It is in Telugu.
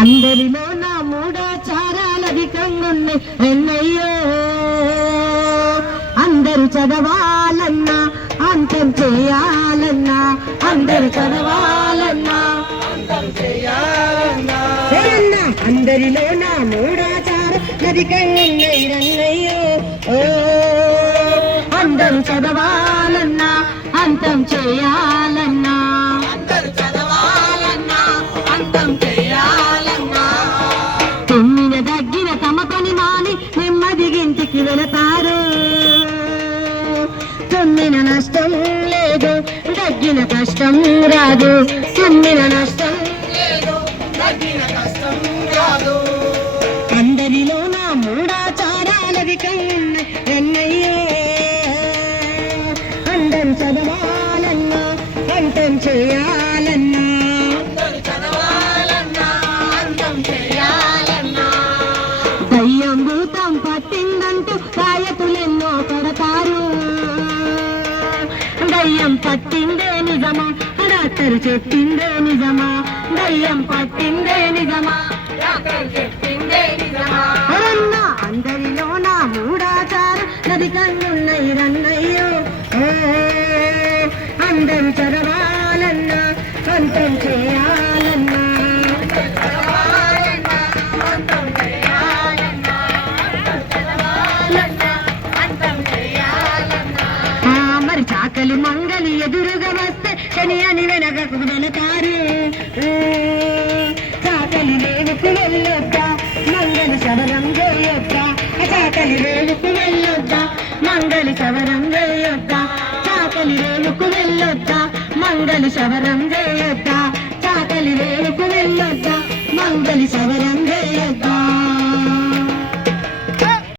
అందరిలో నా మూఢాచారాలు అధికంగున్నాయి. ఎన్నయ్యో అందరు చదవాలన్నా అంతం చేయాలన్నా అందరు చదవాలన్నా అందరిలో నా మూఢాచారం అధికంగున్నాయి. రన్నయ్యో ఓ అందరు చదవాలన్నా అంతం చేయాలన్నా అందరు చదవాలన్నా అంతం చేయాలన్నా. వెళతారు తుమ్మిన నష్టం లేదు తగ్గిన కష్టం రాదు. తుమ్మిన నష్టం లేదు తగ్గిన కష్టం రాదు. అందరిలో నా మూడాచారాల వికన్న ఎన్నయ్యో. అందం చదవాలన్నా అంతం చేయాలి. దయ్యం పట్టిందే నిజమా? డాక్టర్ చెప్పిందే నిజమా? దయ్యం పట్టిందే నిజమా? డాక్టర్ అందరిలో నా మూడాచారు నది కన్నున్నయి రన్నయ్యో. ఓ, చదవాలన్నా అంతం చేయాలన్నా. మరి చాకలి మంగ ఎదురుగా వస్తే శని అని వెనకకు వెళతారు. చాకలి రేవుకు వెళ్ళొద్దా? మంగళ శవరం చేయొద్దా చాకలి రేవుకు వెళ్ళొద్దా? మంగళ శవరం చేయొద్దా చాకలి రేవుకు వెళ్ళొద్దా? మంగళ శవరం చేయొద్దా